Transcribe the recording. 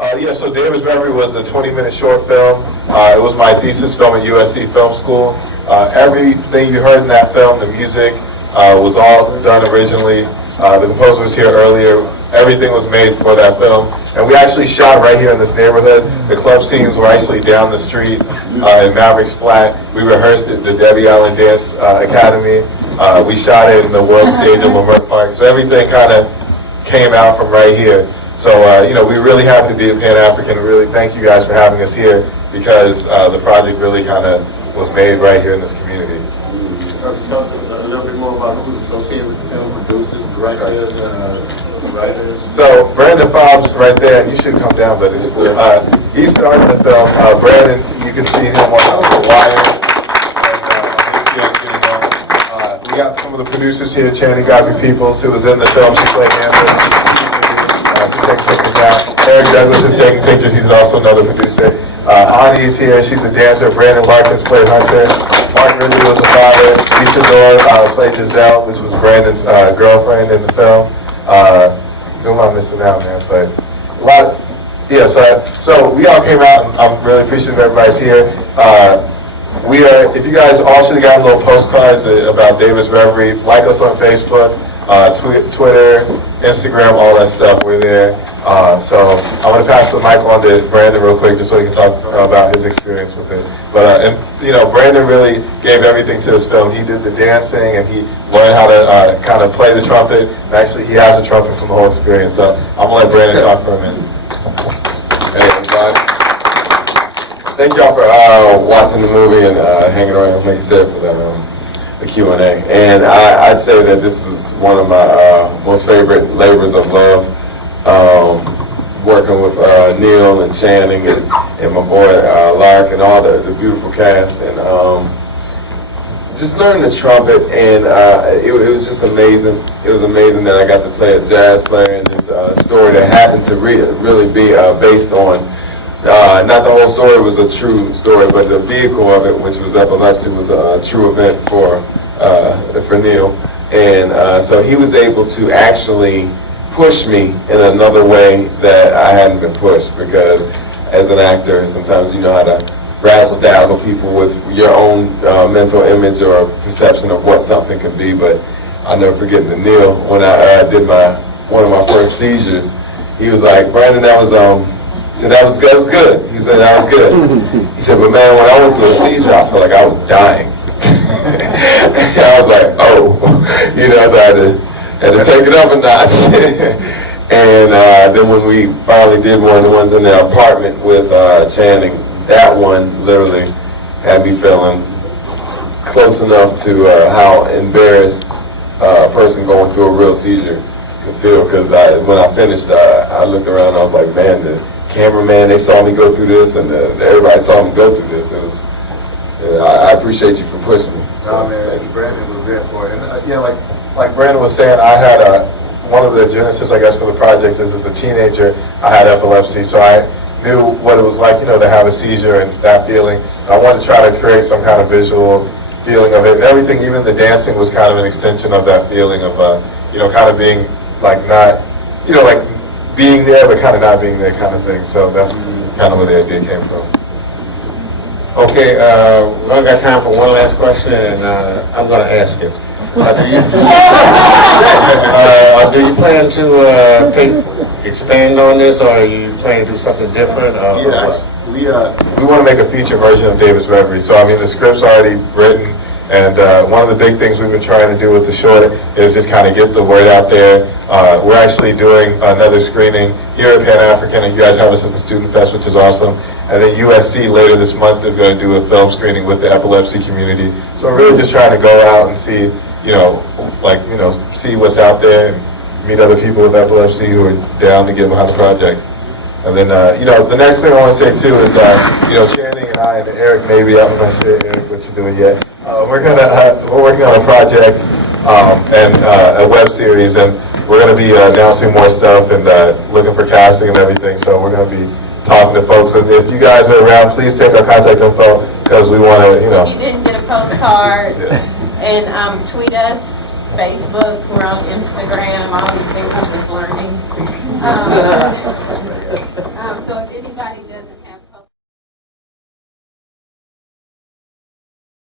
Yeah, so David's Reverie was a 20-minute short film. It was my thesis film at USC Film School. Everything you heard in that film, the music, was all done originally. The composer was here earlier. Everything was made for that film. And we actually shot right here in this neighborhood. The club scenes were actually down the street in Mavericks Flat. We rehearsed at the Debbie Allen Dance Academy. We shot it in the World Stage of Lamert Park. So everything kind of came out from right here. So, we're really happy to be at Pan-African. Really thank you guys for having us here because the project really kind of was made right here in this community. Tell us a little bit more about who's associated with the film, producers, directors, writers. So, Brandon Fobbs right there, and you should come down, but it's cool. He started the film. Brandon, you can see him on the wire. We got some of the producers here, Channing Godfrey Peoples, who was in the film. She played Amber. She's taking pictures now. Eric Douglas is taking pictures. He's also another producer. Ani's here. She's a dancer. Brandon Larkins played Hunter. Mark Ridley was the father. Lisa Dore played Giselle, which was Brandon's girlfriend in the film. Who am I missing out, man? But a lot. So we all came out, and I'm really appreciative everybody's here. If you guys all should have gotten little postcards about David's Reverie, like us on Facebook, Twitter, Instagram, all that stuff. We're there. So I want to pass the mic on to Brandon real quick, just so he can talk about his experience with it. But Brandon really gave everything to his film. He did the dancing, and he learned how to kind of play the trumpet. And actually, he has a trumpet from the whole experience. So I'm gonna let Brandon talk for a minute. Hey, everybody. Thank y'all for watching the movie and hanging around, like you said, for the Q&A. And I'd say that this is one of my most favorite labors of love, working with Neil and Channing and my boy Lark and all the beautiful cast, and just learning the trumpet, and it was just amazing. It was amazing that I got to play a jazz player in this story that happened to really be based on, not the whole story was a true story, but the vehicle of it, which was epilepsy, was a true event for Neil. And so he was able to actually push me in another way that I hadn't been pushed, because as an actor, sometimes you know how to razzle-dazzle people with your own mental image or perception of what something can be. But I'll never forget the Neil, when I did one of my first seizures, he was like, "Brandon, that was he said, that was good. He said, that was good. He said, but man, when I went through a seizure, I felt like I was dying." I was like, oh, so I had to take it up a notch. And then when we finally did one of the ones in the apartment with Channing, that one literally had me feeling close enough to how embarrassed a person going through a real seizure could feel. Because when I finished, I looked around and I was like, man, the cameraman, they saw me go through this, and everybody saw me go through this. It was. I appreciate you for pushing me. So, man, Brandon was there for it. And like Brandon was saying, I had one of the genesis, I guess, for the project is as a teenager, I had epilepsy, so I knew what it was like, to have a seizure and that feeling. I wanted to try to create some kind of visual feeling of it, and everything, even the dancing was kind of an extension of that feeling of, kind of being like not, like being there but kind of not being there kind of thing. So that's kind of where the idea came from. Okay, we only got time for one last question, and I'm going to ask it. Do you plan to expand on this, or are you planning to do something different? We want to make a feature version of David's Reverie. So, the script's already written, and one of the big things we've been trying to do with the short is just kind of get the word out there. We're actually doing another screening here at Pan-African, and you guys have us at the Student Fest, which is awesome. And then USC later this month is going to do a film screening with the epilepsy community. So we're really just trying to go out and see, see what's out there and meet other people with epilepsy who are down to get behind the project. And then, the next thing I want to say too is, Channing and I and Eric, maybe, I'm not sure, Eric, what you're doing yet. We're working on a project and a web series, and we're going to be announcing more stuff and looking for casting and everything. So we're going to be talking to folks. And if you guys are around, please take our contact info, because we want to, If you didn't get a postcard, and tweet us, Facebook, we're on Instagram, all these things I'm just learning.